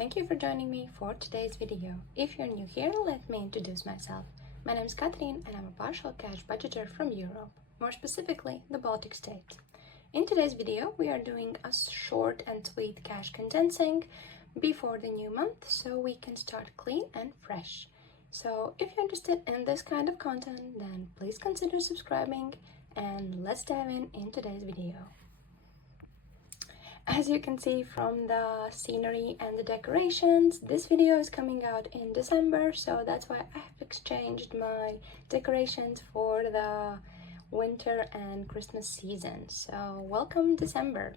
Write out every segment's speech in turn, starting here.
thank you for joining me for today's video. If you're new here, let me introduce myself. My name is Catherine and I'm a partial cash budgeter from Europe, more specifically the Baltic states. In today's video, we are doing a short and sweet cash condensing before the new month so we can start clean and fresh. So if you're interested in this kind of content, then please consider subscribing and let's dive in today's video. As you can see from the scenery and the decorations, this video is coming out in December, so that's why I have exchanged my decorations for the winter and Christmas season. So welcome December.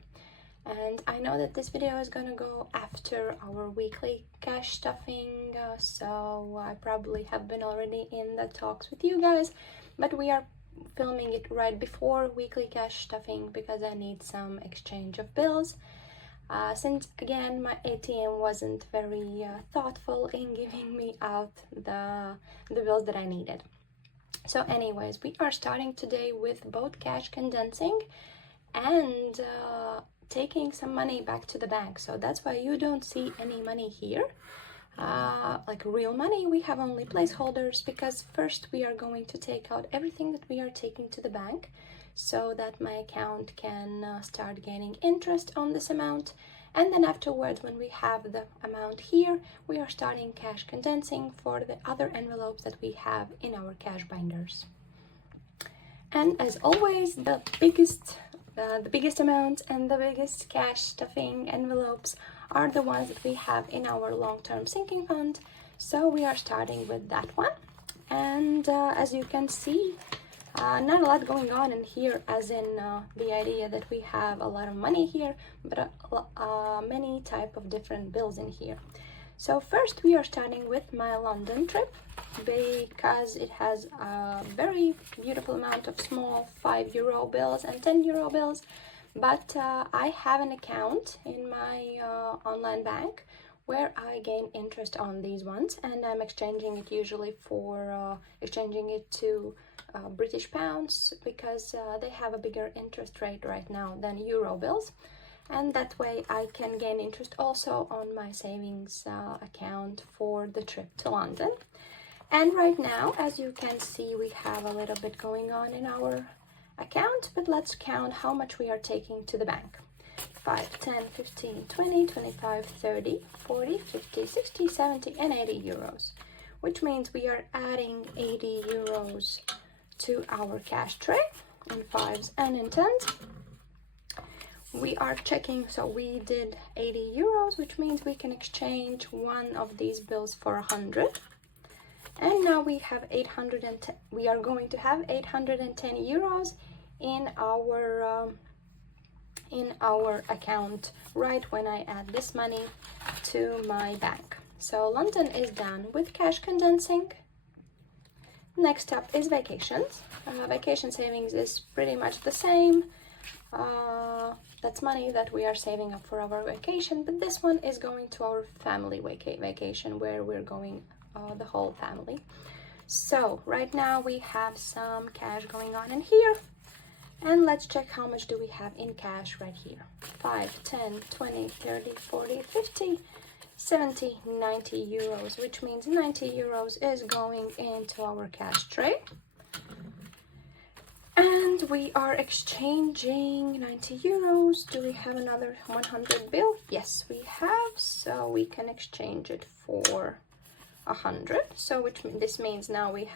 And I know that this video is gonna go after our weekly cash stuffing, so I probably have been already in the talks with you guys, but we are filming it right before weekly cash stuffing because I need some exchange of bills. Since again my ATM wasn't very thoughtful in giving me out the bills that I needed. So anyways, we are starting today with both cash condensing and taking some money back to the bank. So that's why you don't see any money here. Like real money, we have only placeholders because first we are going to take out everything that we are taking to the bank so that my account can start gaining interest on this amount, and then afterwards when we have the amount here, we are starting cash condensing for the other envelopes that we have in our cash binders. And as always, the biggest amount and the biggest cash stuffing envelopes are the ones that we have in our long-term sinking fund, so we are starting with that one. And as you can see, not a lot going on in here, as in the idea that we have a lot of money here, but many type of different bills in here. So first we are starting with my London trip because it has a very beautiful amount of small €5 bills and €10 bills. But I have an account in my online bank where I gain interest on these ones, and I'm exchanging it usually for exchanging it to British pounds because they have a bigger interest rate right now than euro bills, and that way I can gain interest also on my savings account for the trip to London. And right now, as you can see, we have a little bit going on in our account, but let's count how much we are taking to the bank. 5, 10, 15, 20, 25, 30, 40, 50, 60, 70 and 80 euros, which means we are adding 80 euros to our cash tray in 5s and in 10s. We are checking, so we did 80 euros, which means we can exchange one of these bills for 100. And now we have 810. We are going to have 810 euros in our account right when I add this money to my bank. So London is done with cash condensing. Next up is vacations. Vacation savings is pretty much the same. That's money that we are saving up for our vacation, but this one is going to our family vacation where we're going the whole family. So right now we have some cash going on in here, and let's check how much do we have in cash right here. 5, 10, 20, 30, 40, 50, 70, 90 euros, which means 90 euros is going into our cash tray. And we are exchanging 90 euros. Do we have another 100 bill? Yes, we have, so we can exchange it for 100. So this means now we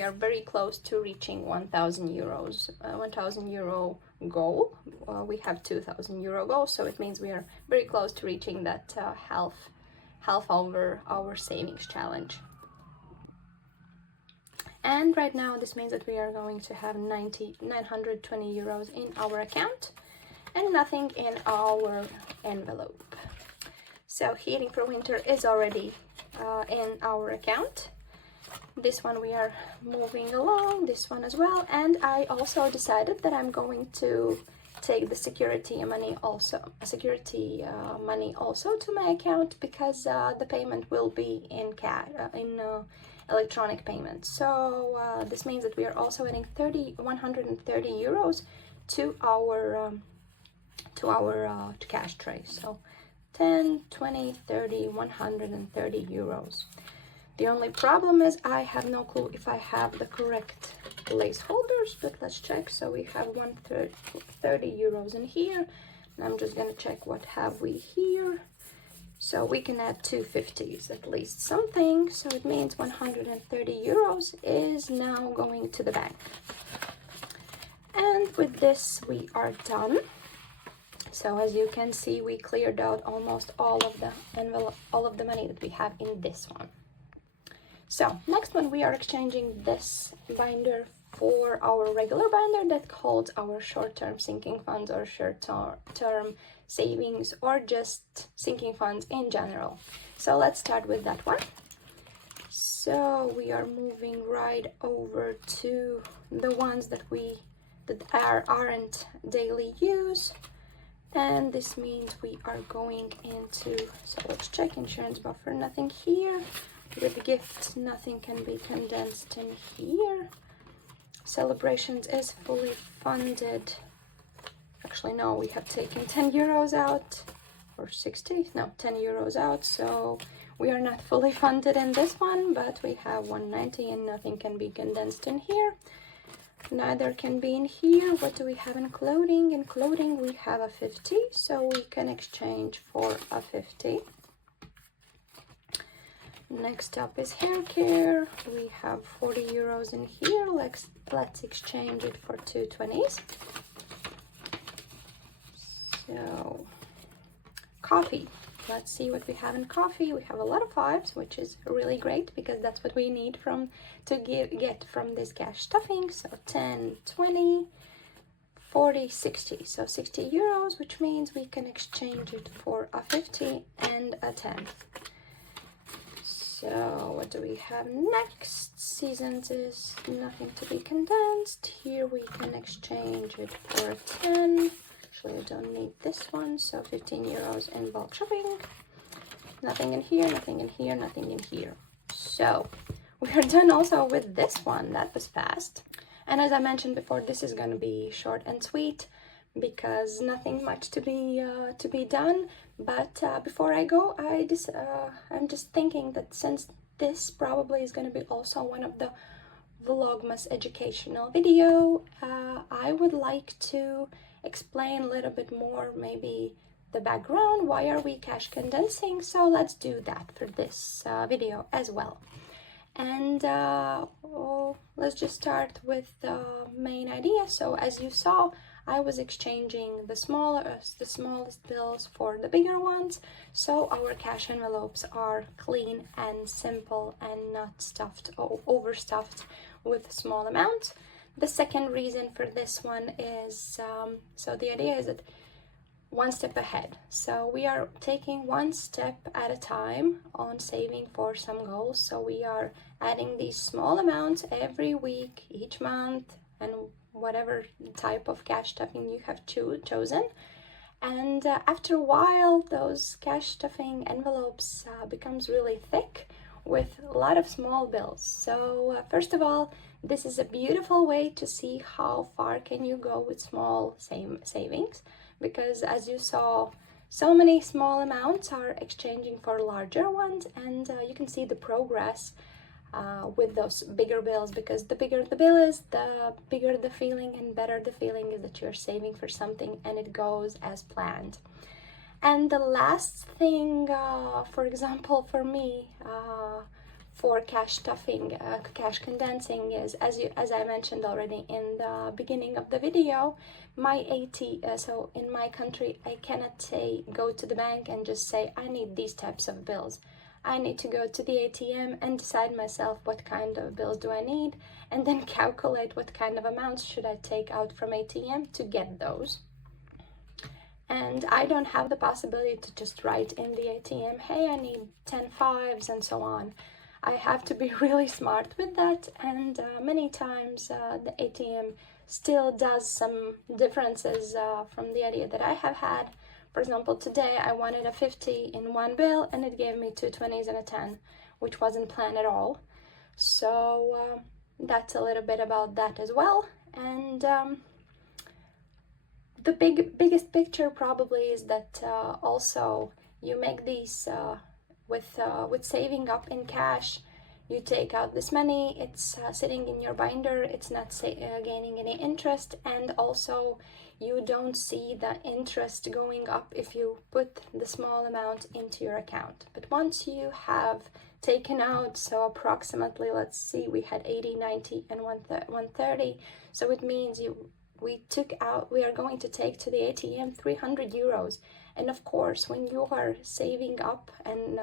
are very close to reaching 1,000 euros, 1,000 euro goal. We have 2,000 euro goal, so it means we are very close to reaching that half over our savings challenge. And right now this means that we are going to have 920 euros in our account and nothing in our envelope. So heating for winter is already in our account. This one we are moving along, this one as well. And I also decided that I'm going to take the security money also to my account because the payment will be in cash, electronic payment. So this means that we are also adding 130 euros to our cash tray. So 10, 20, 30, 130 euros. The only problem is I have no clue if I have the correct placeholders, but let's check. So we have 130 euros in here, and I'm just gonna check what have we here. So we can add 250s, at least something. So it means 130 euros is now going to the bank. And with this, we are done. So as you can see, we cleared out almost all of the envelope, all of the money that we have in this one. So next one, we are exchanging this binder for our regular binder that holds our short-term sinking funds or short-term savings or just sinking funds in general. So let's start with that one. So we are moving right over to the ones that aren't daily use, and this means we are going into, so let's check insurance buffer, nothing here. With gift, nothing can be condensed in here. Celebrations is fully funded. Actually, no, we have taken 10 euros out, or 60, no, 10 euros out, so we are not fully funded in this one, but we have 190 and nothing can be condensed in here. Neither can be in here. What do we have in clothing? In clothing, we have a 50, so we can exchange for a 50. Next up is hair care. We have 40 euros in here. Let's exchange it for 220s. So, coffee. Let's see what we have in coffee. We have a lot of 5s, which is really great because that's what we need to get from this cash stuffing. So 10, 20, 40, 60. So 60 euros, which means we can exchange it for a 50 and a 10. So what do we have next? Seasons is nothing to be condensed. Here we can exchange it for a 10. Actually, I don't need this one. So 15 euros in bulk shopping. Nothing in here, nothing in here, nothing in here. So we are done also with this one. That was fast. And as I mentioned before, this is going to be short and sweet because nothing much to be done. But before I go, I'm just thinking that since this probably is going to be also one of the VLOGMAS educational video, I would like to explain a little bit more, maybe the background, why are we cash condensing. So let's do that for this video as well. And let's just start with the main idea. So as you saw, I was exchanging the smallest bills for the bigger ones, so our cash envelopes are clean and simple and not stuffed or overstuffed with small amounts. The second reason for this one is, so the idea is that one step ahead. So we are taking one step at a time on saving for some goals. So we are adding these small amounts every week, each month, and whatever type of cash stuffing you have chosen. And after a while, those cash stuffing envelopes becomes really thick with a lot of small bills. So first of all, this is a beautiful way to see how far can you go with small savings, because as you saw, so many small amounts are exchanging for larger ones, and you can see the progress with those bigger bills, because the bigger the bill is, the bigger the feeling and better the feeling is that you're saving for something and it goes as planned. And the last thing, for example, for me, for cash stuffing, cash condensing is, as I mentioned already in the beginning of the video, so in my country, I cannot go to the bank and just say, I need these types of bills. I need to go to the ATM and decide myself what kind of bills do I need, and then calculate what kind of amounts should I take out from ATM to get those. And I don't have the possibility to just write in the ATM, hey, I need 10 5s and so on. I have to be really smart with that, and many times the ATM still does some differences from the idea that I have had. For example, today I wanted a 50 in one bill and it gave me 2 20s and a 10, which wasn't planned at all. So that's a little bit about that as well. And the biggest picture probably is that also you make these with saving up in cash. You take out this money, it's sitting in your binder, it's not gaining any interest, and also you don't see the interest going up if you put the small amount into your account. But once you have taken out, so approximately, let's see, we had 80, 90, and 130, so it means we are going to take to the ATM 300 euros. And of course, when you are saving up and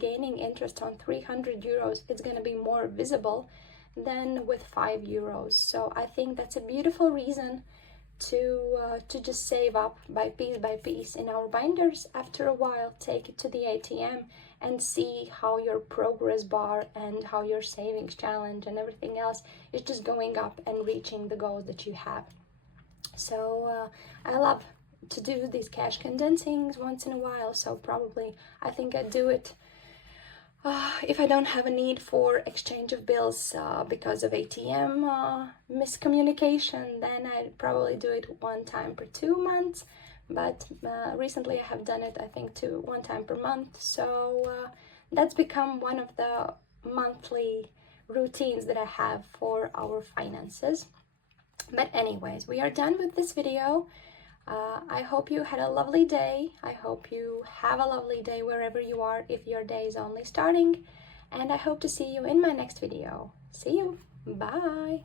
gaining interest on 300 euros, it's going to be more visible than with 5 euros. So I think that's a beautiful reason to just save up by piece in our binders. After a while, take it to the ATM and see how your progress bar and how your savings challenge and everything else is just going up and reaching the goals that you have. So I love to do these cash condensings once in a while, so probably I think I'd do it if I don't have a need for exchange of bills because of ATM miscommunication, then I'd probably do it one time per 2 months. But recently I have done it, I think, one time per month. So that's become one of the monthly routines that I have for our finances. But anyways, we are done with this video. I hope you had a lovely day. I hope you have a lovely day wherever you are, if your day is only starting. And I hope to see you in my next video. See you. Bye.